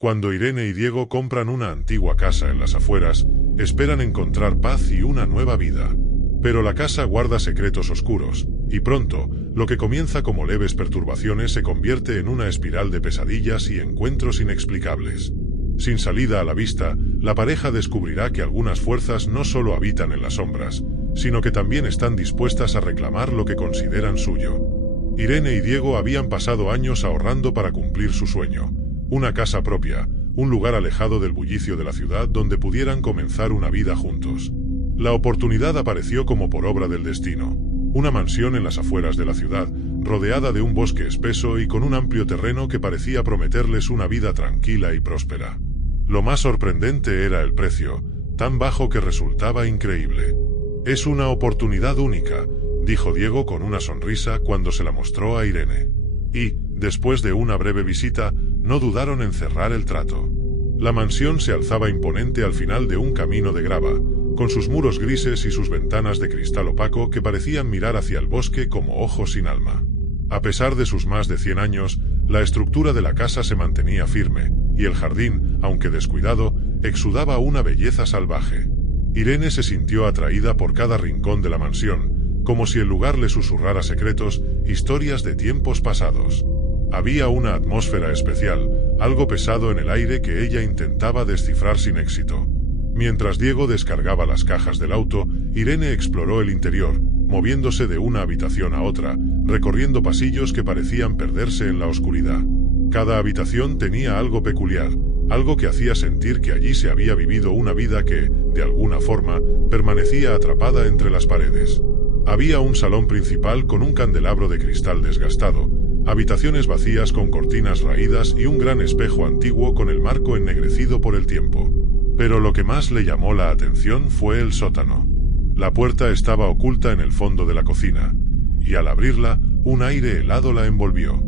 Cuando Irene y Diego compran una antigua casa en las afueras, esperan encontrar paz y una nueva vida. Pero la casa guarda secretos oscuros, y pronto, lo que comienza como leves perturbaciones se convierte en una espiral de pesadillas y encuentros inexplicables. Sin salida a la vista, la pareja descubrirá que algunas fuerzas no solo habitan en las sombras, sino que también están dispuestas a reclamar lo que consideran suyo. Irene y Diego habían pasado años ahorrando para cumplir su sueño. Una casa propia, un lugar alejado del bullicio de la ciudad donde pudieran comenzar una vida juntos. La oportunidad apareció como por obra del destino. Una mansión en las afueras de la ciudad, rodeada de un bosque espeso y con un amplio terreno que parecía prometerles una vida tranquila y próspera. Lo más sorprendente era el precio, tan bajo que resultaba increíble. «Es una oportunidad única», dijo Diego con una sonrisa cuando se la mostró a Irene. Y, después de una breve visita, no dudaron en cerrar el trato. La mansión se alzaba imponente al final de un camino de grava, con sus muros grises y sus ventanas de cristal opaco que parecían mirar hacia el bosque como ojos sin alma. A pesar de sus más de 100 años, la estructura de la casa se mantenía firme, y el jardín, aunque descuidado, exudaba una belleza salvaje. Irene se sintió atraída por cada rincón de la mansión, como si el lugar le susurrara secretos, historias de tiempos pasados. Había una atmósfera especial, algo pesado en el aire que ella intentaba descifrar sin éxito. Mientras Diego descargaba las cajas del auto, Irene exploró el interior, moviéndose de una habitación a otra, recorriendo pasillos que parecían perderse en la oscuridad. Cada habitación tenía algo peculiar, algo que hacía sentir que allí se había vivido una vida que, de alguna forma, permanecía atrapada entre las paredes. Había un salón principal con un candelabro de cristal desgastado, habitaciones vacías con cortinas raídas y un gran espejo antiguo con el marco ennegrecido por el tiempo. Pero lo que más le llamó la atención fue el sótano. La puerta estaba oculta en el fondo de la cocina, y al abrirla, un aire helado la envolvió.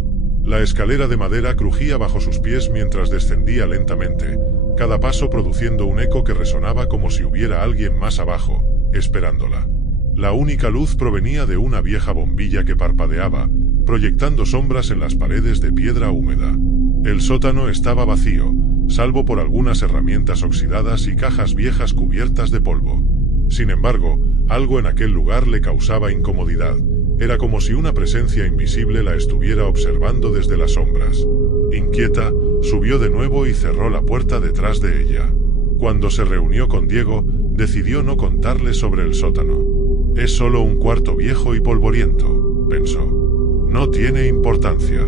La escalera de madera crujía bajo sus pies mientras descendía lentamente, cada paso produciendo un eco que resonaba como si hubiera alguien más abajo, esperándola. La única luz provenía de una vieja bombilla que parpadeaba, proyectando sombras en las paredes de piedra húmeda. El sótano estaba vacío, salvo por algunas herramientas oxidadas y cajas viejas cubiertas de polvo. Sin embargo, algo en aquel lugar le causaba incomodidad. Era como si una presencia invisible la estuviera observando desde las sombras. Inquieta, subió de nuevo y cerró la puerta detrás de ella. Cuando se reunió con Diego, decidió no contarle sobre el sótano. «Es solo un cuarto viejo y polvoriento», pensó. «No tiene importancia».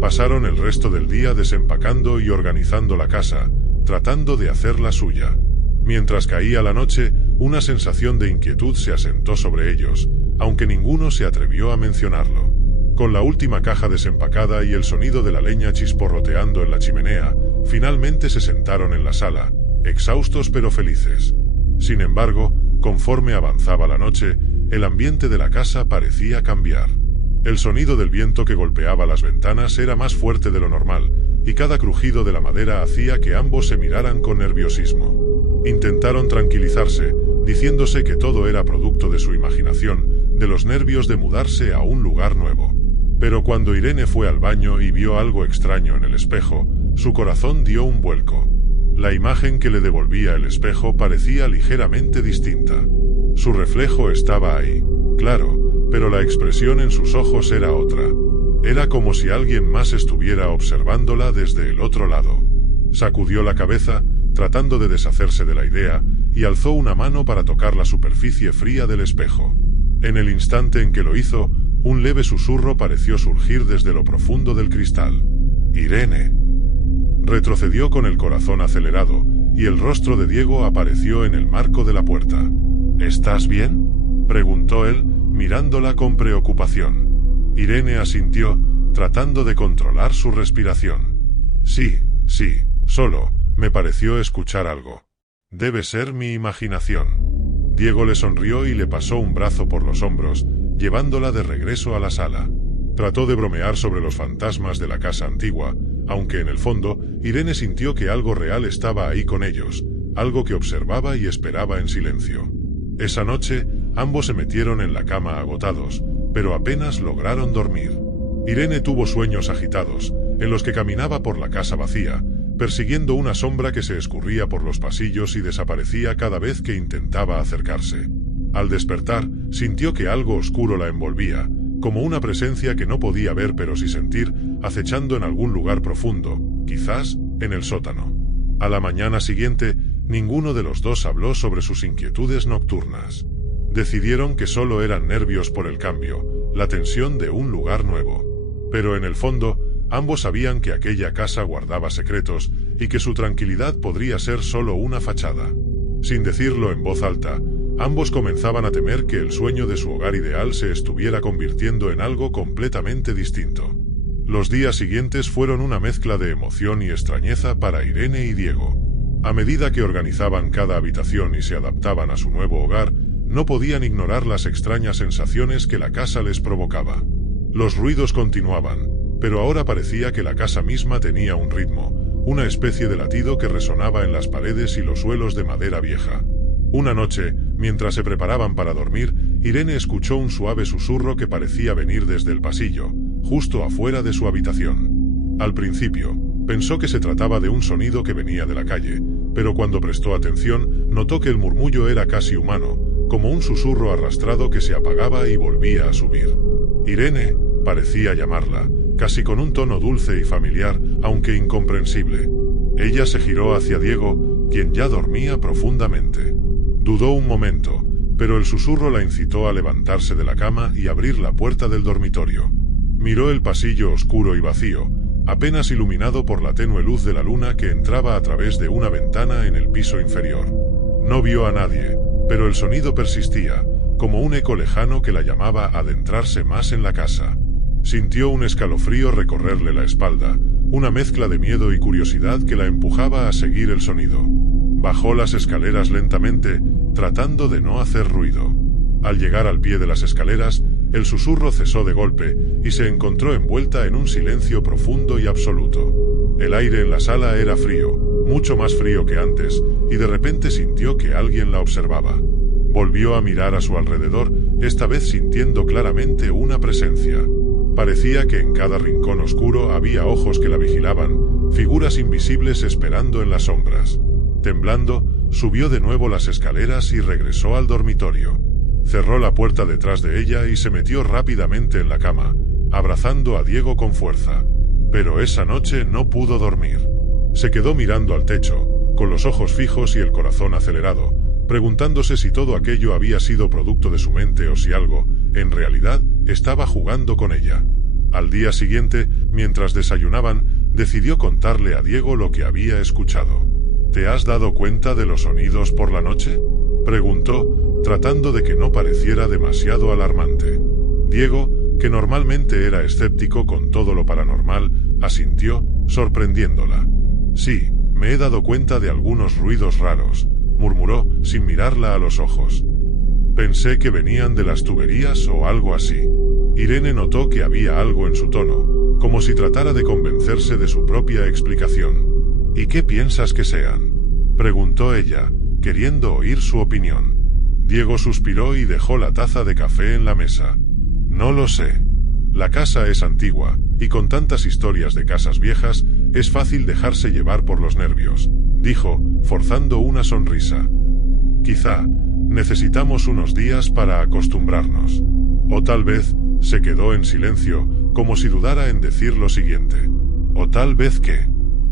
Pasaron el resto del día desempacando y organizando la casa, tratando de hacerla suya. Mientras caía la noche, una sensación de inquietud se asentó sobre ellos, aunque ninguno se atrevió a mencionarlo. Con la última caja desempacada y el sonido de la leña chisporroteando en la chimenea, finalmente se sentaron en la sala, exhaustos pero felices. Sin embargo, conforme avanzaba la noche, el ambiente de la casa parecía cambiar. El sonido del viento que golpeaba las ventanas era más fuerte de lo normal, y cada crujido de la madera hacía que ambos se miraran con nerviosismo. Intentaron tranquilizarse, diciéndose que todo era producto de su imaginación, de los nervios de mudarse a un lugar nuevo. Pero cuando Irene fue al baño y vio algo extraño en el espejo, su corazón dio un vuelco. La imagen que le devolvía el espejo parecía ligeramente distinta. Su reflejo estaba ahí, claro, pero la expresión en sus ojos era otra. Era como si alguien más estuviera observándola desde el otro lado. Sacudió la cabeza, tratando de deshacerse de la idea, y alzó una mano para tocar la superficie fría del espejo. En el instante en que lo hizo, un leve susurro pareció surgir desde lo profundo del cristal. «Irene». Retrocedió con el corazón acelerado, y el rostro de Diego apareció en el marco de la puerta. «¿Estás bien?», preguntó él, mirándola con preocupación. Irene asintió, tratando de controlar su respiración. «Sí, solo, me pareció escuchar algo. Debe ser mi imaginación». Diego le sonrió y le pasó un brazo por los hombros, llevándola de regreso a la sala. Trató de bromear sobre los fantasmas de la casa antigua, aunque en el fondo, Irene sintió que algo real estaba ahí con ellos, algo que observaba y esperaba en silencio. Esa noche, ambos se metieron en la cama agotados, pero apenas lograron dormir. Irene tuvo sueños agitados, en los que caminaba por la casa vacía, persiguiendo una sombra que se escurría por los pasillos y desaparecía cada vez que intentaba acercarse. Al despertar, sintió que algo oscuro la envolvía, como una presencia que no podía ver pero sí sentir, acechando en algún lugar profundo, quizás en el sótano. A la mañana siguiente, ninguno de los dos habló sobre sus inquietudes nocturnas. Decidieron que solo eran nervios por el cambio, la tensión de un lugar nuevo. Pero en el fondo, ambos sabían que aquella casa guardaba secretos y que su tranquilidad podría ser solo una fachada. Sin decirlo en voz alta, ambos comenzaban a temer que el sueño de su hogar ideal se estuviera convirtiendo en algo completamente distinto. Los días siguientes fueron una mezcla de emoción y extrañeza para Irene y Diego. A medida que organizaban cada habitación y se adaptaban a su nuevo hogar, no podían ignorar las extrañas sensaciones que la casa les provocaba. Los ruidos continuaban, pero ahora parecía que la casa misma tenía un ritmo, una especie de latido que resonaba en las paredes y los suelos de madera vieja. Una noche, mientras se preparaban para dormir, Irene escuchó un suave susurro que parecía venir desde el pasillo, justo afuera de su habitación. Al principio, pensó que se trataba de un sonido que venía de la calle, pero cuando prestó atención, notó que el murmullo era casi humano, como un susurro arrastrado que se apagaba y volvía a subir. Irene, parecía llamarla, casi con un tono dulce y familiar, aunque incomprensible. Ella se giró hacia Diego, quien ya dormía profundamente. Dudó un momento, pero el susurro la incitó a levantarse de la cama y abrir la puerta del dormitorio. Miró el pasillo oscuro y vacío, apenas iluminado por la tenue luz de la luna que entraba a través de una ventana en el piso inferior. No vio a nadie, pero el sonido persistía, como un eco lejano que la llamaba a adentrarse más en la casa. Sintió un escalofrío recorrerle la espalda, una mezcla de miedo y curiosidad que la empujaba a seguir el sonido. Bajó las escaleras lentamente, tratando de no hacer ruido. Al llegar al pie de las escaleras, el susurro cesó de golpe y se encontró envuelta en un silencio profundo y absoluto. El aire en la sala era frío, mucho más frío que antes, y de repente sintió que alguien la observaba. Volvió a mirar a su alrededor, esta vez sintiendo claramente una presencia. Parecía que en cada rincón oscuro había ojos que la vigilaban, figuras invisibles esperando en las sombras. Temblando, subió de nuevo las escaleras y regresó al dormitorio. Cerró la puerta detrás de ella y se metió rápidamente en la cama, abrazando a Diego con fuerza. Pero esa noche no pudo dormir. Se quedó mirando al techo, con los ojos fijos y el corazón acelerado, preguntándose si todo aquello había sido producto de su mente o si algo, en realidad, estaba jugando con ella. Al día siguiente, mientras desayunaban, decidió contarle a Diego lo que había escuchado. ¿Te has dado cuenta de los sonidos por la noche?, preguntó, tratando de que no pareciera demasiado alarmante. Diego, que normalmente era escéptico con todo lo paranormal, asintió, sorprendiéndola. Sí, me he dado cuenta de algunos ruidos raros, murmuró, sin mirarla a los ojos. Pensé que venían de las tuberías o algo así. Irene notó que había algo en su tono, como si tratara de convencerse de su propia explicación. ¿Y qué piensas que sean?, preguntó ella, queriendo oír su opinión. Diego suspiró y dejó la taza de café en la mesa. No lo sé. La casa es antigua, y con tantas historias de casas viejas, es fácil dejarse llevar por los nervios, dijo, forzando una sonrisa. Quizá necesitamos unos días para acostumbrarnos. O tal vez, se quedó en silencio, como si dudara en decir lo siguiente. ¿O tal vez qué?,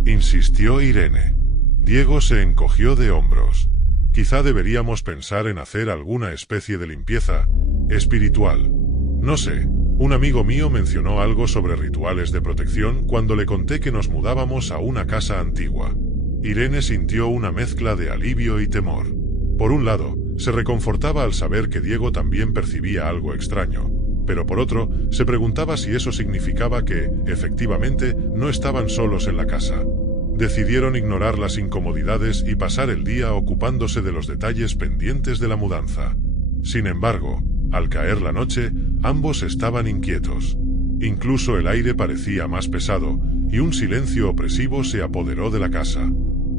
insistió Irene. Diego se encogió de hombros. Quizá deberíamos pensar en hacer alguna especie de limpieza espiritual. No sé, un amigo mío mencionó algo sobre rituales de protección cuando le conté que nos mudábamos a una casa antigua. Irene sintió una mezcla de alivio y temor. Por un lado, se reconfortaba al saber que Diego también percibía algo extraño, pero por otro, se preguntaba si eso significaba que, efectivamente, no estaban solos en la casa. Decidieron ignorar las incomodidades y pasar el día ocupándose de los detalles pendientes de la mudanza. Sin embargo, al caer la noche, ambos estaban inquietos. Incluso el aire parecía más pesado, y un silencio opresivo se apoderó de la casa.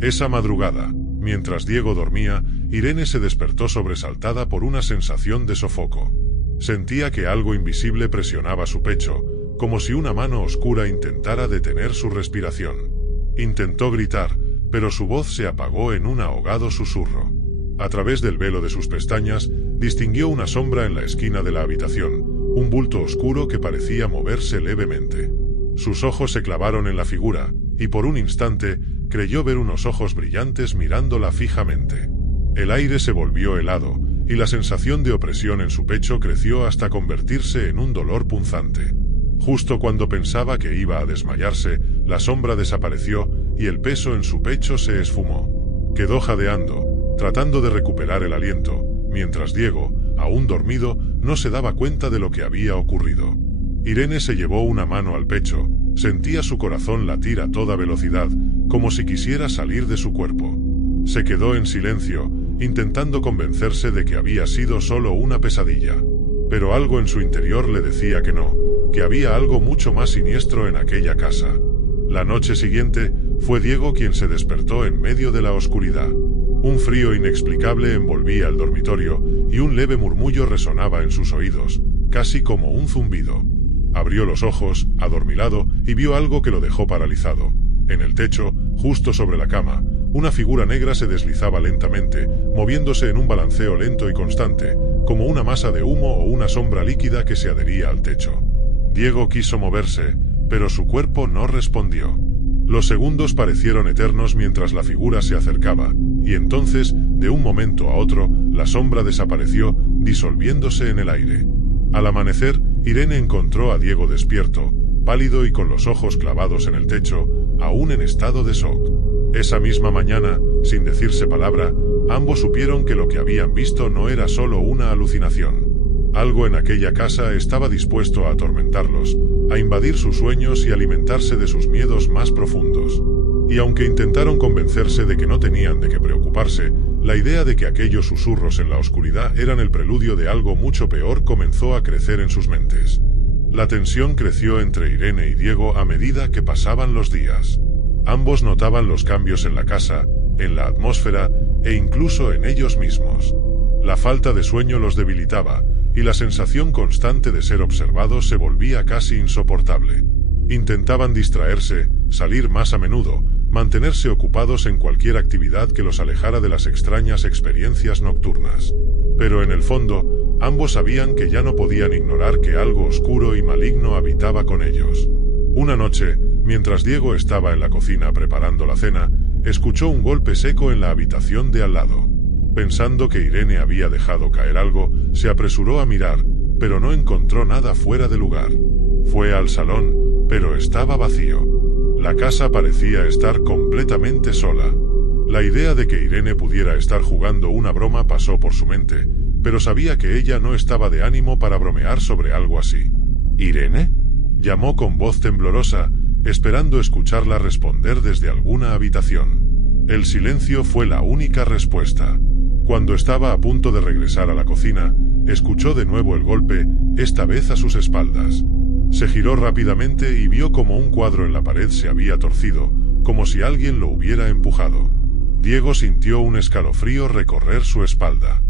Esa madrugada, mientras Diego dormía, Irene se despertó sobresaltada por una sensación de sofoco. Sentía que algo invisible presionaba su pecho, como si una mano oscura intentara detener su respiración. Intentó gritar, pero su voz se apagó en un ahogado susurro. A través del velo de sus pestañas, distinguió una sombra en la esquina de la habitación, un bulto oscuro que parecía moverse levemente. Sus ojos se clavaron en la figura, y por un instante, creyó ver unos ojos brillantes mirándola fijamente. El aire se volvió helado, y la sensación de opresión en su pecho creció hasta convertirse en un dolor punzante. Justo cuando pensaba que iba a desmayarse, la sombra desapareció, y el peso en su pecho se esfumó. Quedó jadeando, tratando de recuperar el aliento, mientras Diego, aún dormido, no se daba cuenta de lo que había ocurrido. Irene se llevó una mano al pecho, sentía su corazón latir a toda velocidad, como si quisiera salir de su cuerpo. Se quedó en silencio, intentando convencerse de que había sido solo una pesadilla. Pero algo en su interior le decía que no, que había algo mucho más siniestro en aquella casa. La noche siguiente, fue Diego quien se despertó en medio de la oscuridad. Un frío inexplicable envolvía el dormitorio, y un leve murmullo resonaba en sus oídos, casi como un zumbido. Abrió los ojos, adormilado, y vio algo que lo dejó paralizado. En el techo, justo sobre la cama, una figura negra se deslizaba lentamente, moviéndose en un balanceo lento y constante, como una masa de humo o una sombra líquida que se adhería al techo. Diego quiso moverse, pero su cuerpo no respondió. Los segundos parecieron eternos mientras la figura se acercaba, y entonces, de un momento a otro, la sombra desapareció, disolviéndose en el aire. Al amanecer, Irene encontró a Diego despierto, pálido y con los ojos clavados en el techo, aún en estado de shock. Esa misma mañana, sin decirse palabra, ambos supieron que lo que habían visto no era solo una alucinación. Algo en aquella casa estaba dispuesto a atormentarlos, a invadir sus sueños y alimentarse de sus miedos más profundos. Y aunque intentaron convencerse de que no tenían de qué preocuparse, la idea de que aquellos susurros en la oscuridad eran el preludio de algo mucho peor comenzó a crecer en sus mentes. La tensión creció entre Irene y Diego a medida que pasaban los días. Ambos notaban los cambios en la casa, en la atmósfera e incluso en ellos mismos. La falta de sueño los debilitaba, y la sensación constante de ser observados se volvía casi insoportable. Intentaban distraerse, salir más a menudo, mantenerse ocupados en cualquier actividad que los alejara de las extrañas experiencias nocturnas. Pero en el fondo, ambos sabían que ya no podían ignorar que algo oscuro y maligno habitaba con ellos. Una noche, mientras Diego estaba en la cocina preparando la cena, escuchó un golpe seco en la habitación de al lado. Pensando que Irene había dejado caer algo, se apresuró a mirar, pero no encontró nada fuera de lugar. Fue al salón, pero estaba vacío. La casa parecía estar completamente sola. La idea de que Irene pudiera estar jugando una broma pasó por su mente, pero sabía que ella no estaba de ánimo para bromear sobre algo así. ¿Irene?, llamó con voz temblorosa, esperando escucharla responder desde alguna habitación. El silencio fue la única respuesta. Cuando estaba a punto de regresar a la cocina, escuchó de nuevo el golpe, esta vez a sus espaldas. Se giró rápidamente y vio como un cuadro en la pared se había torcido, como si alguien lo hubiera empujado. Diego sintió un escalofrío recorrer su espalda.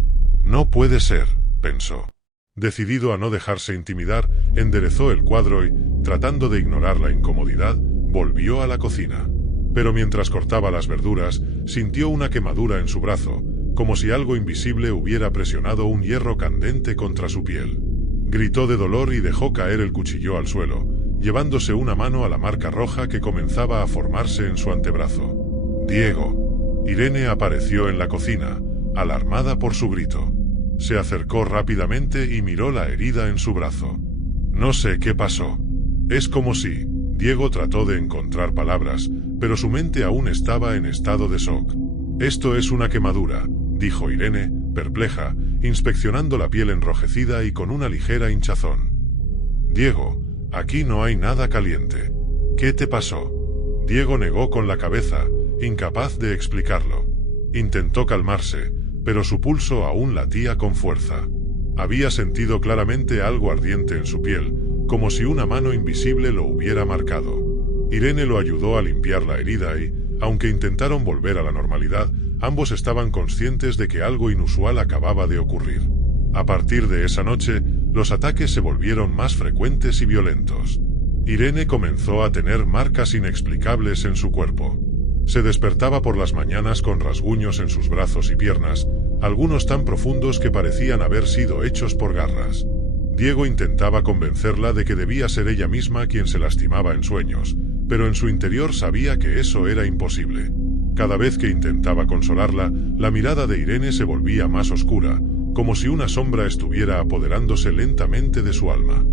No puede ser, pensó. Decidido a no dejarse intimidar, enderezó el cuadro y, tratando de ignorar la incomodidad, volvió a la cocina. Pero mientras cortaba las verduras, sintió una quemadura en su brazo, como si algo invisible hubiera presionado un hierro candente contra su piel. Gritó de dolor y dejó caer el cuchillo al suelo, llevándose una mano a la marca roja que comenzaba a formarse en su antebrazo. Diego. Irene apareció en la cocina, alarmada por su grito. Se acercó rápidamente y miró la herida en su brazo. No sé qué pasó. Es como si... Diego trató de encontrar palabras, pero su mente aún estaba en estado de shock. Esto es una quemadura, dijo Irene, perpleja, inspeccionando la piel enrojecida y con una ligera hinchazón. Diego, aquí no hay nada caliente. ¿Qué te pasó? Diego negó con la cabeza, incapaz de explicarlo. Intentó calmarse, pero su pulso aún latía con fuerza. Había sentido claramente algo ardiente en su piel, como si una mano invisible lo hubiera marcado. Irene lo ayudó a limpiar la herida y, aunque intentaron volver a la normalidad, ambos estaban conscientes de que algo inusual acababa de ocurrir. A partir de esa noche, los ataques se volvieron más frecuentes y violentos. Irene comenzó a tener marcas inexplicables en su cuerpo. Se despertaba por las mañanas con rasguños en sus brazos y piernas, algunos tan profundos que parecían haber sido hechos por garras. Diego intentaba convencerla de que debía ser ella misma quien se lastimaba en sueños, pero en su interior sabía que eso era imposible. Cada vez que intentaba consolarla, la mirada de Irene se volvía más oscura, como si una sombra estuviera apoderándose lentamente de su alma.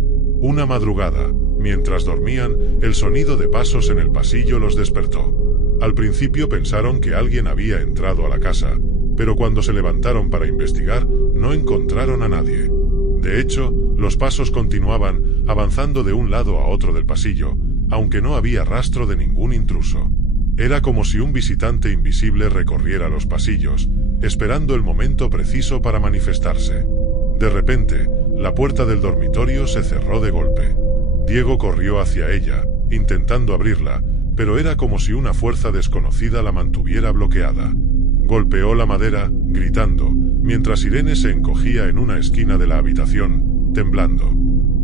Una madrugada, mientras dormían, el sonido de pasos en el pasillo los despertó. Al principio pensaron que alguien había entrado a la casa, pero cuando se levantaron para investigar, no encontraron a nadie. De hecho, los pasos continuaban, avanzando de un lado a otro del pasillo, aunque no había rastro de ningún intruso. Era como si un visitante invisible recorriera los pasillos, esperando el momento preciso para manifestarse. De repente, la puerta del dormitorio se cerró de golpe. Diego corrió hacia ella, intentando abrirla, pero era como si una fuerza desconocida la mantuviera bloqueada. Golpeó la madera, gritando, mientras Irene se encogía en una esquina de la habitación, temblando.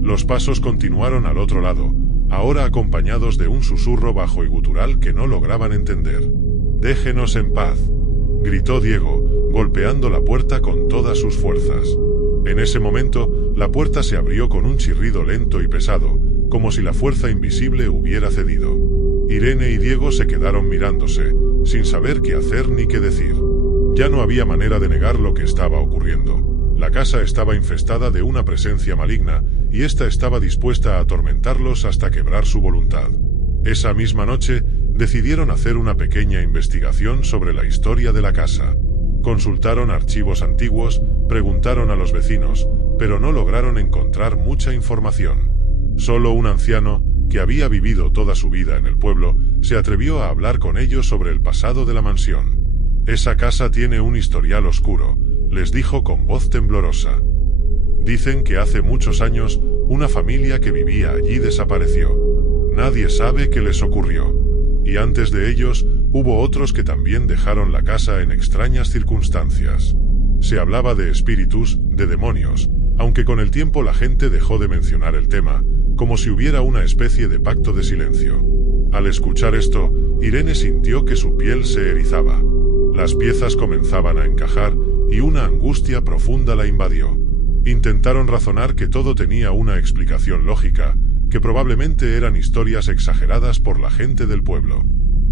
Los pasos continuaron al otro lado, ahora acompañados de un susurro bajo y gutural que no lograban entender. «Déjenos en paz», gritó Diego, golpeando la puerta con todas sus fuerzas. En ese momento, la puerta se abrió con un chirrido lento y pesado, como si la fuerza invisible hubiera cedido. Irene y Diego se quedaron mirándose, sin saber qué hacer ni qué decir. Ya no había manera de negar lo que estaba ocurriendo. La casa estaba infestada de una presencia maligna, y ésta estaba dispuesta a atormentarlos hasta quebrar su voluntad. Esa misma noche, decidieron hacer una pequeña investigación sobre la historia de la casa. Consultaron archivos antiguos, preguntaron a los vecinos, pero no lograron encontrar mucha información. Solo un anciano, que había vivido toda su vida en el pueblo, se atrevió a hablar con ellos sobre el pasado de la mansión. «Esa casa tiene un historial oscuro», les dijo con voz temblorosa. «Dicen que hace muchos años, una familia que vivía allí desapareció. Nadie sabe qué les ocurrió. Y antes de ellos, hubo otros que también dejaron la casa en extrañas circunstancias. Se hablaba de espíritus, de demonios, aunque con el tiempo la gente dejó de mencionar el tema, como si hubiera una especie de pacto de silencio». Al escuchar esto, Irene sintió que su piel se erizaba. Las piezas comenzaban a encajar, y una angustia profunda la invadió. Intentaron razonar que todo tenía una explicación lógica, que probablemente eran historias exageradas por la gente del pueblo.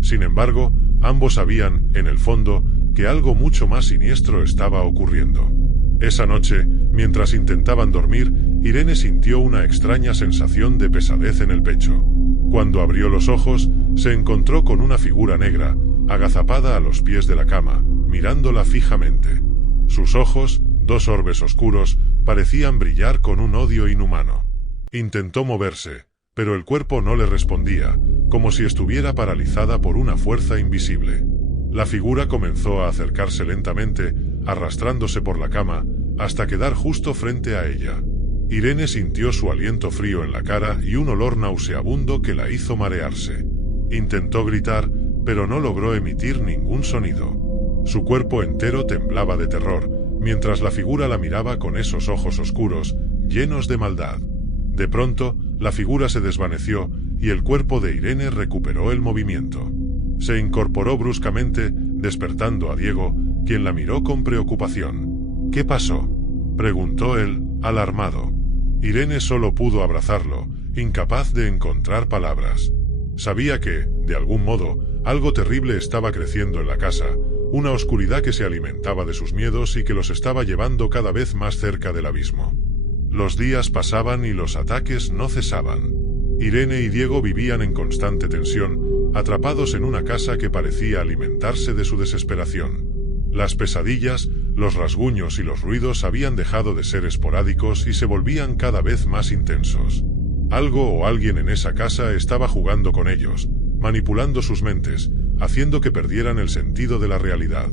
Sin embargo, ambos sabían, en el fondo, que algo mucho más siniestro estaba ocurriendo. Esa noche, mientras intentaban dormir, Irene sintió una extraña sensación de pesadez en el pecho. Cuando abrió los ojos, se encontró con una figura negra, agazapada a los pies de la cama, mirándola fijamente. Sus ojos, dos orbes oscuros, parecían brillar con un odio inhumano. Intentó moverse, pero el cuerpo no le respondía, como si estuviera paralizada por una fuerza invisible. La figura comenzó a acercarse lentamente, arrastrándose por la cama, hasta quedar justo frente a ella. Irene sintió su aliento frío en la cara y un olor nauseabundo que la hizo marearse. Intentó gritar, pero no logró emitir ningún sonido. Su cuerpo entero temblaba de terror, mientras la figura la miraba con esos ojos oscuros, llenos de maldad. De pronto, la figura se desvaneció, y el cuerpo de Irene recuperó el movimiento. Se incorporó bruscamente, despertando a Diego, quien la miró con preocupación. «¿Qué pasó?», preguntó él, alarmado. Irene solo pudo abrazarlo, incapaz de encontrar palabras. Sabía que, de algún modo, algo terrible estaba creciendo en la casa, una oscuridad que se alimentaba de sus miedos y que los estaba llevando cada vez más cerca del abismo. Los días pasaban y los ataques no cesaban. Irene y Diego vivían en constante tensión, atrapados en una casa que parecía alimentarse de su desesperación. Las pesadillas, los rasguños y los ruidos habían dejado de ser esporádicos y se volvían cada vez más intensos. Algo o alguien en esa casa estaba jugando con ellos, manipulando sus mentes, haciendo que perdieran el sentido de la realidad.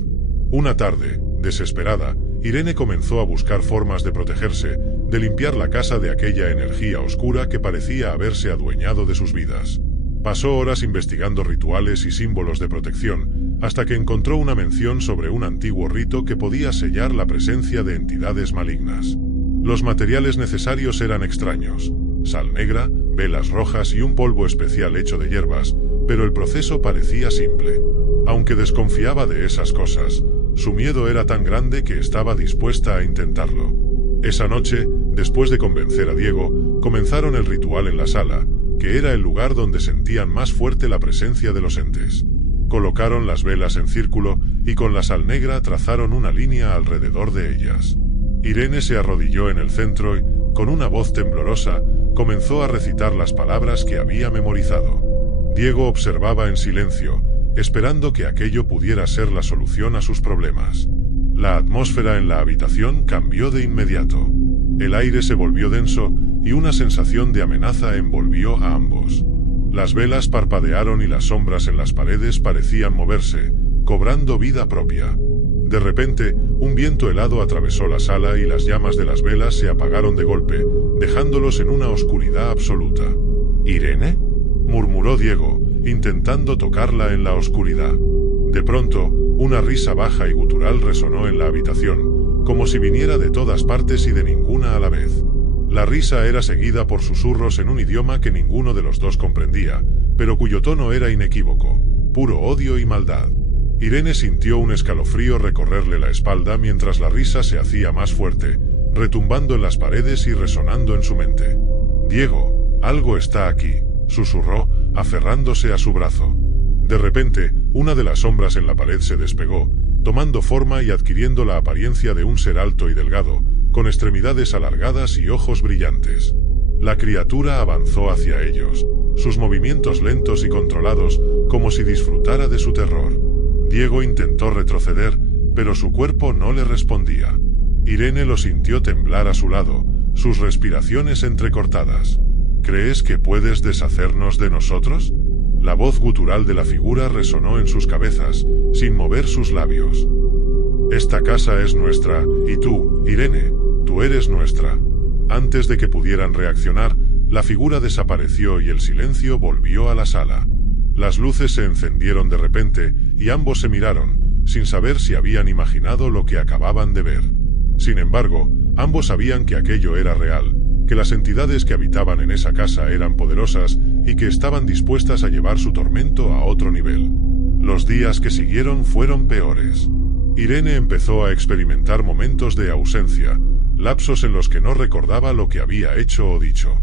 Una tarde, desesperada, Irene comenzó a buscar formas de protegerse, de limpiar la casa de aquella energía oscura que parecía haberse adueñado de sus vidas. Pasó horas investigando rituales y símbolos de protección, hasta que encontró una mención sobre un antiguo rito que podía sellar la presencia de entidades malignas. Los materiales necesarios eran extraños: sal negra, velas rojas y un polvo especial hecho de hierbas, pero el proceso parecía simple. Aunque desconfiaba de esas cosas, su miedo era tan grande que estaba dispuesta a intentarlo. Esa noche, después de convencer a Diego, comenzaron el ritual en la sala, que era el lugar donde sentían más fuerte la presencia de los entes. Colocaron las velas en círculo y con la sal negra trazaron una línea alrededor de ellas. Irene se arrodilló en el centro y, con una voz temblorosa, comenzó a recitar las palabras que había memorizado. Diego observaba en silencio, esperando que aquello pudiera ser la solución a sus problemas. La atmósfera en la habitación cambió de inmediato. El aire se volvió denso y una sensación de amenaza envolvió a ambos. Las velas parpadearon y las sombras en las paredes parecían moverse, cobrando vida propia. De repente, un viento helado atravesó la sala y las llamas de las velas se apagaron de golpe, dejándolos en una oscuridad absoluta. ¿Irene?, murmuró Diego, intentando tocarla en la oscuridad. De pronto, una risa baja y gutural resonó en la habitación, como si viniera de todas partes y de ninguna a la vez. La risa era seguida por susurros en un idioma que ninguno de los dos comprendía, pero cuyo tono era inequívoco, puro odio y maldad. Irene sintió un escalofrío recorrerle la espalda mientras la risa se hacía más fuerte, retumbando en las paredes y resonando en su mente. «Diego, algo está aquí», susurró, aferrándose a su brazo. De repente, una de las sombras en la pared se despegó, tomando forma y adquiriendo la apariencia de un ser alto y delgado, con extremidades alargadas y ojos brillantes. La criatura avanzó hacia ellos, sus movimientos lentos y controlados, como si disfrutara de su terror. Diego intentó retroceder, pero su cuerpo no le respondía. Irene lo sintió temblar a su lado, sus respiraciones entrecortadas. «¿Crees que puedes deshacernos de nosotros?». La voz gutural de la figura resonó en sus cabezas, sin mover sus labios. «Esta casa es nuestra, y tú, Irene, tú eres nuestra». Antes de que pudieran reaccionar, la figura desapareció y el silencio volvió a la sala. Las luces se encendieron de repente, y ambos se miraron, sin saber si habían imaginado lo que acababan de ver. Sin embargo, ambos sabían que aquello era real, que las entidades que habitaban en esa casa eran poderosas y que estaban dispuestas a llevar su tormento a otro nivel. Los días que siguieron fueron peores. Irene empezó a experimentar momentos de ausencia, lapsos en los que no recordaba lo que había hecho o dicho.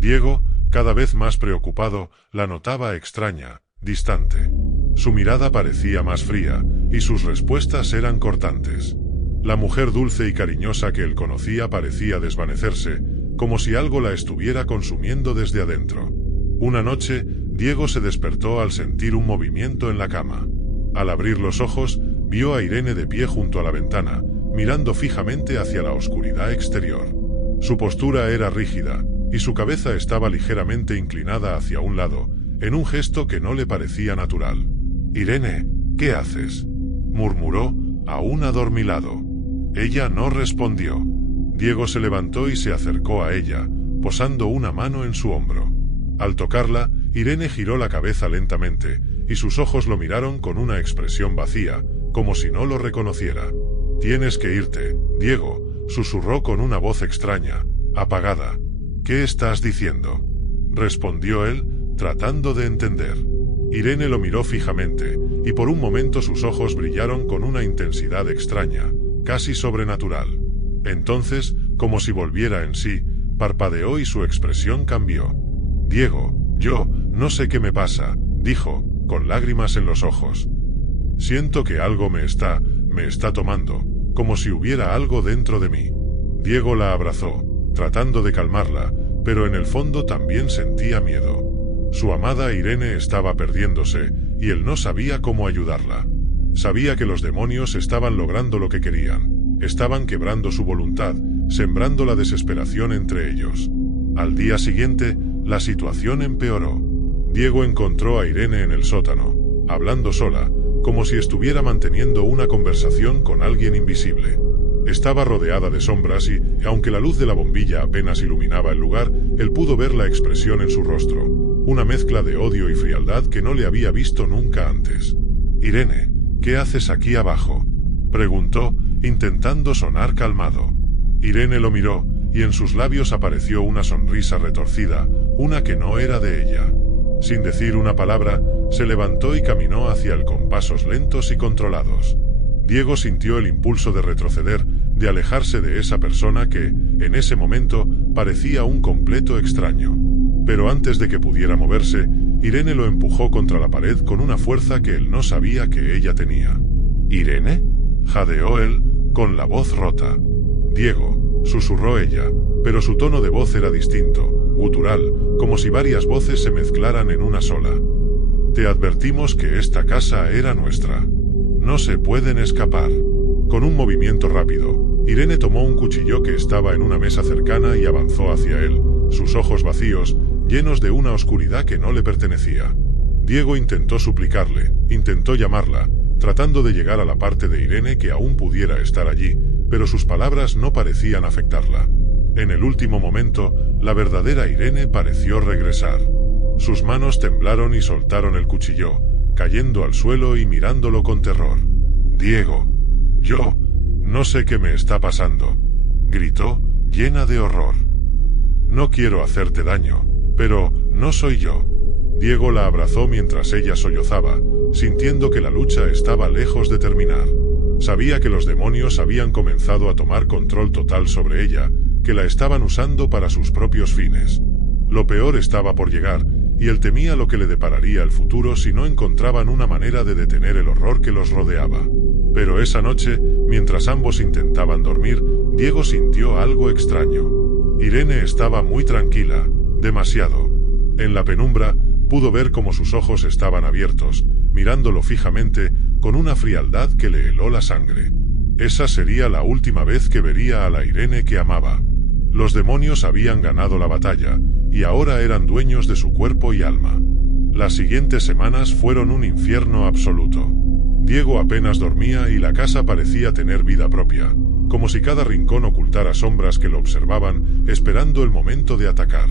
Diego, cada vez más preocupado, la notaba extraña, distante. Su mirada parecía más fría, y sus respuestas eran cortantes. La mujer dulce y cariñosa que él conocía parecía desvanecerse, como si algo la estuviera consumiendo desde adentro. Una noche, Diego se despertó al sentir un movimiento en la cama. Al abrir los ojos, vio a Irene de pie junto a la ventana, mirando fijamente hacia la oscuridad exterior. Su postura era rígida, y su cabeza estaba ligeramente inclinada hacia un lado, en un gesto que no le parecía natural. «Irene, ¿qué haces?», murmuró, aún adormilado. Ella no respondió. Diego se levantó y se acercó a ella, posando una mano en su hombro. Al tocarla, Irene giró la cabeza lentamente, y sus ojos lo miraron con una expresión vacía, como si no lo reconociera. «Tienes que irte, Diego», susurró con una voz extraña, apagada. «¿Qué estás diciendo?», respondió él, tratando de entender. Irene lo miró fijamente, y por un momento sus ojos brillaron con una intensidad extraña, casi sobrenatural. Entonces, como si volviera en sí, parpadeó y su expresión cambió. «Diego, yo, no sé qué me pasa», dijo, con lágrimas en los ojos. «Siento que algo me está tomando, como si hubiera algo dentro de mí». Diego la abrazó, tratando de calmarla, pero en el fondo también sentía miedo. Su amada Irene estaba perdiéndose, y él no sabía cómo ayudarla. Sabía que los demonios estaban logrando lo que querían, estaban quebrando su voluntad, sembrando la desesperación entre ellos. Al día siguiente, la situación empeoró. Diego encontró a Irene en el sótano, hablando sola, como si estuviera manteniendo una conversación con alguien invisible. Estaba rodeada de sombras y, aunque la luz de la bombilla apenas iluminaba el lugar, él pudo ver la expresión en su rostro, una mezcla de odio y frialdad que no le había visto nunca antes. «Irene, ¿qué haces aquí abajo?», preguntó, intentando sonar calmado. Irene lo miró, y en sus labios apareció una sonrisa retorcida, una que no era de ella. Sin decir una palabra, se levantó y caminó hacia él con pasos lentos y controlados. Diego sintió el impulso de retroceder, de alejarse de esa persona que, en ese momento, parecía un completo extraño. Pero antes de que pudiera moverse, Irene lo empujó contra la pared con una fuerza que él no sabía que ella tenía. ¿Irene?, jadeó él, con la voz rota. Diego, susurró ella, pero su tono de voz era distinto, gutural, como si varias voces se mezclaran en una sola. Te advertimos que esta casa era nuestra. No se pueden escapar. Con un movimiento rápido, Irene tomó un cuchillo que estaba en una mesa cercana y avanzó hacia él, sus ojos vacíos, llenos de una oscuridad que no le pertenecía. Diego intentó suplicarle, intentó llamarla, tratando de llegar a la parte de Irene que aún pudiera estar allí, pero sus palabras no parecían afectarla. En el último momento, la verdadera Irene pareció regresar. Sus manos temblaron y soltaron el cuchillo, cayendo al suelo y mirándolo con terror. Diego, yo no sé qué me está pasando, gritó, llena de horror. No quiero hacerte daño, pero no soy yo. Diego la abrazó mientras ella sollozaba, sintiendo que la lucha estaba lejos de terminar. Sabía que los demonios habían comenzado a tomar control total sobre ella, que la estaban usando para sus propios fines. Lo peor estaba por llegar, y él temía lo que le depararía el futuro si no encontraban una manera de detener el horror que los rodeaba. Pero esa noche, mientras ambos intentaban dormir, Diego sintió algo extraño. Irene estaba muy tranquila, demasiado. En la penumbra, pudo ver cómo sus ojos estaban abiertos, mirándolo fijamente, con una frialdad que le heló la sangre. Esa sería la última vez que vería a la Irene que amaba. Los demonios habían ganado la batalla, y ahora eran dueños de su cuerpo y alma. Las siguientes semanas fueron un infierno absoluto. Diego apenas dormía y la casa parecía tener vida propia, como si cada rincón ocultara sombras que lo observaban, esperando el momento de atacar.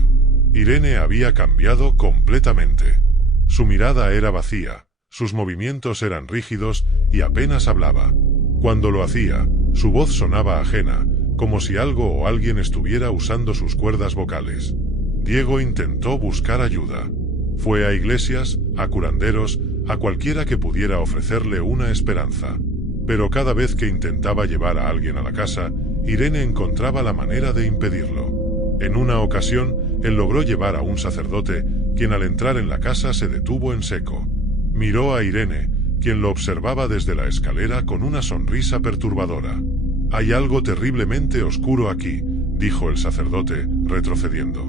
Irene había cambiado completamente. Su mirada era vacía, sus movimientos eran rígidos y apenas hablaba. Cuando lo hacía, su voz sonaba ajena, como si algo o alguien estuviera usando sus cuerdas vocales. Diego intentó buscar ayuda. Fue a iglesias, a curanderos, a cualquiera que pudiera ofrecerle una esperanza. Pero cada vez que intentaba llevar a alguien a la casa, Irene encontraba la manera de impedirlo. En una ocasión, él logró llevar a un sacerdote, quien al entrar en la casa se detuvo en seco. Miró a Irene, quien lo observaba desde la escalera con una sonrisa perturbadora. «Hay algo terriblemente oscuro aquí», dijo el sacerdote, retrocediendo.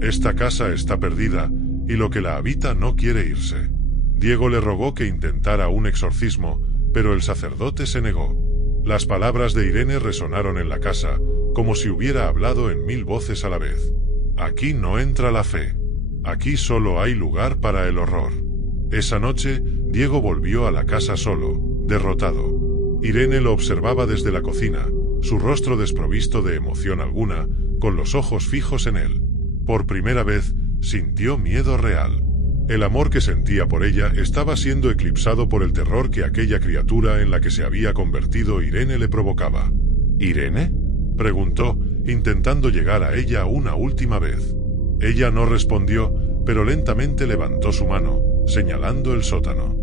«Esta casa está perdida, y lo que la habita no quiere irse». Diego le rogó que intentara un exorcismo, pero el sacerdote se negó. Las palabras de Irene resonaron en la casa, como si hubiera hablado en 1000 voces a la vez. «Aquí no entra la fe. Aquí solo hay lugar para el horror». Esa noche, Diego volvió a la casa solo, derrotado. Irene lo observaba desde la cocina, su rostro desprovisto de emoción alguna, con los ojos fijos en él. Por primera vez, sintió miedo real. El amor que sentía por ella estaba siendo eclipsado por el terror que aquella criatura en la que se había convertido Irene le provocaba. «¿Irene?», preguntó, intentando llegar a ella una última vez. Ella no respondió, pero lentamente levantó su mano, señalando el sótano.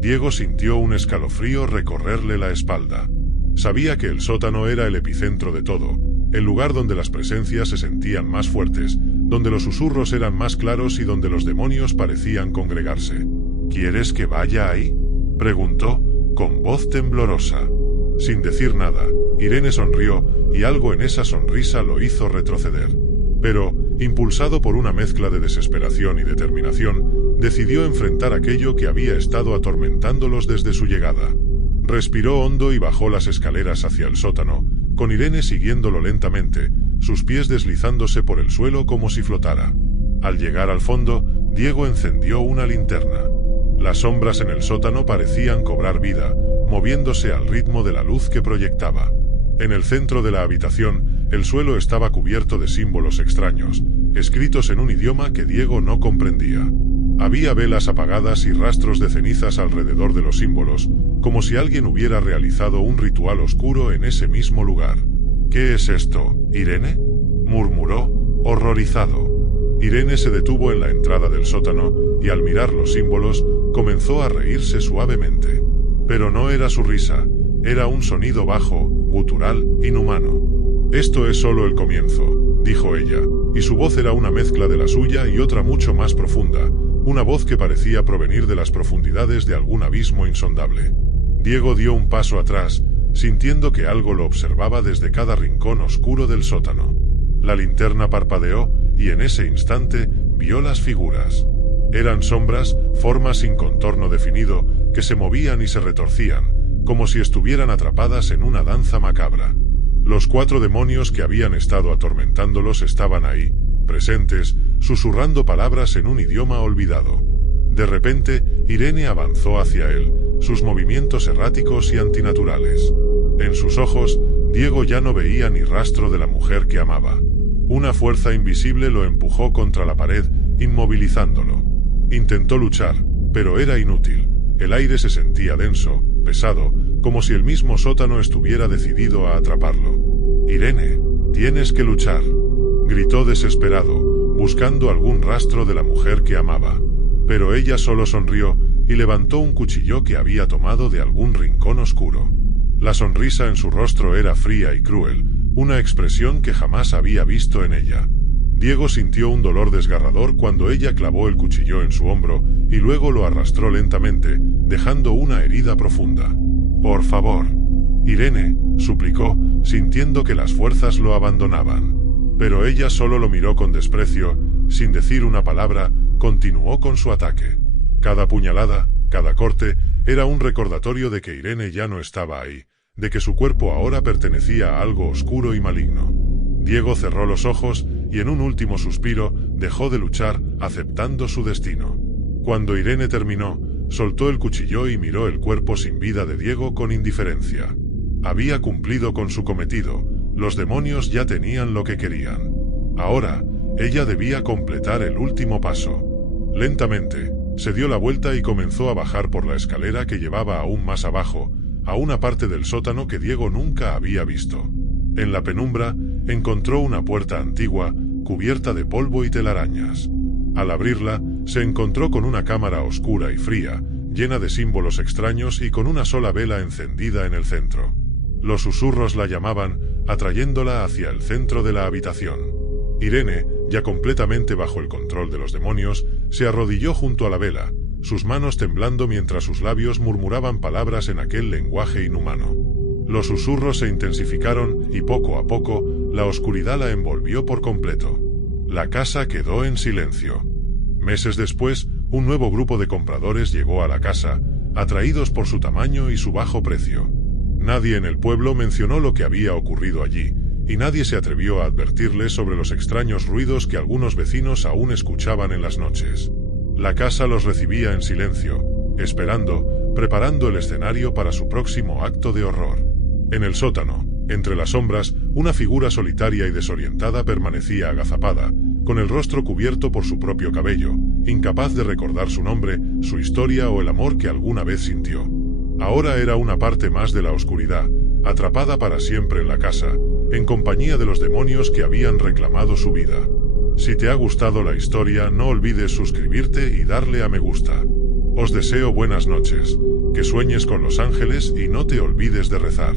Diego sintió un escalofrío recorrerle la espalda. Sabía que el sótano era el epicentro de todo, el lugar donde las presencias se sentían más fuertes, donde los susurros eran más claros y donde los demonios parecían congregarse. «¿Quieres que vaya ahí?», preguntó, con voz temblorosa. Sin decir nada, Irene sonrió, y algo en esa sonrisa lo hizo retroceder. Pero, impulsado por una mezcla de desesperación y determinación, decidió enfrentar aquello que había estado atormentándolos desde su llegada. Respiró hondo y bajó las escaleras hacia el sótano, con Irene siguiéndolo lentamente, sus pies deslizándose por el suelo como si flotara. Al llegar al fondo, Diego encendió una linterna. Las sombras en el sótano parecían cobrar vida, moviéndose al ritmo de la luz que proyectaba. En el centro de la habitación, el suelo estaba cubierto de símbolos extraños, escritos en un idioma que Diego no comprendía. Había velas apagadas y rastros de cenizas alrededor de los símbolos, como si alguien hubiera realizado un ritual oscuro en ese mismo lugar. «¿Qué es esto, Irene?», murmuró, horrorizado. Irene se detuvo en la entrada del sótano y al mirar los símbolos comenzó a reírse suavemente. Pero no era su risa, era un sonido bajo, gutural, inhumano. «Esto es solo el comienzo», dijo ella, y su voz era una mezcla de la suya y otra mucho más profunda, una voz que parecía provenir de las profundidades de algún abismo insondable. Diego dio un paso atrás, sintiendo que algo lo observaba desde cada rincón oscuro del sótano. La linterna parpadeó, y en ese instante vio las figuras. Eran sombras, formas sin contorno definido, que se movían y se retorcían, como si estuvieran atrapadas en una danza macabra. Los 4 demonios que habían estado atormentándolos estaban ahí, presentes, susurrando palabras en un idioma olvidado. De repente, Irene avanzó hacia él, sus movimientos erráticos y antinaturales. En sus ojos, Diego ya no veía ni rastro de la mujer que amaba. Una fuerza invisible lo empujó contra la pared, inmovilizándolo. Intentó luchar, pero era inútil. El aire se sentía denso, pesado, como si el mismo sótano estuviera decidido a atraparlo. «Irene, tienes que luchar», gritó desesperado, buscando algún rastro de la mujer que amaba. Pero ella solo sonrió y levantó un cuchillo que había tomado de algún rincón oscuro. La sonrisa en su rostro era fría y cruel, una expresión que jamás había visto en ella. Diego sintió un dolor desgarrador cuando ella clavó el cuchillo en su hombro y luego lo arrastró lentamente, dejando una herida profunda. «Por favor, Irene», suplicó, sintiendo que las fuerzas lo abandonaban. Pero ella solo lo miró con desprecio, sin decir una palabra, continuó con su ataque. Cada puñalada, cada corte, era un recordatorio de que Irene ya no estaba ahí, de que su cuerpo ahora pertenecía a algo oscuro y maligno. Diego cerró los ojos y en un último suspiro dejó de luchar, aceptando su destino. Cuando Irene terminó, soltó el cuchillo y miró el cuerpo sin vida de Diego con indiferencia. Había cumplido con su cometido, los demonios ya tenían lo que querían. Ahora, ella debía completar el último paso. Lentamente, se dio la vuelta y comenzó a bajar por la escalera que llevaba aún más abajo, a una parte del sótano que Diego nunca había visto. En la penumbra, encontró una puerta antigua, cubierta de polvo y telarañas. Al abrirla, se encontró con una cámara oscura y fría, llena de símbolos extraños y con una sola vela encendida en el centro. Los susurros la llamaban, atrayéndola hacia el centro de la habitación. Irene, ya completamente bajo el control de los demonios, se arrodilló junto a la vela, sus manos temblando mientras sus labios murmuraban palabras en aquel lenguaje inhumano. Los susurros se intensificaron y poco a poco, la oscuridad la envolvió por completo. La casa quedó en silencio. Meses después, un nuevo grupo de compradores llegó a la casa, atraídos por su tamaño y su bajo precio. Nadie en el pueblo mencionó lo que había ocurrido allí, y nadie se atrevió a advertirles sobre los extraños ruidos que algunos vecinos aún escuchaban en las noches. La casa los recibía en silencio, esperando, preparando el escenario para su próximo acto de horror. En el sótano, entre las sombras, una figura solitaria y desorientada permanecía agazapada, con el rostro cubierto por su propio cabello, incapaz de recordar su nombre, su historia o el amor que alguna vez sintió. Ahora era una parte más de la oscuridad, atrapada para siempre en la casa, en compañía de los demonios que habían reclamado su vida. Si te ha gustado la historia, no olvides suscribirte y darle a me gusta. Os deseo buenas noches, que sueñes con los ángeles y no te olvides de rezar.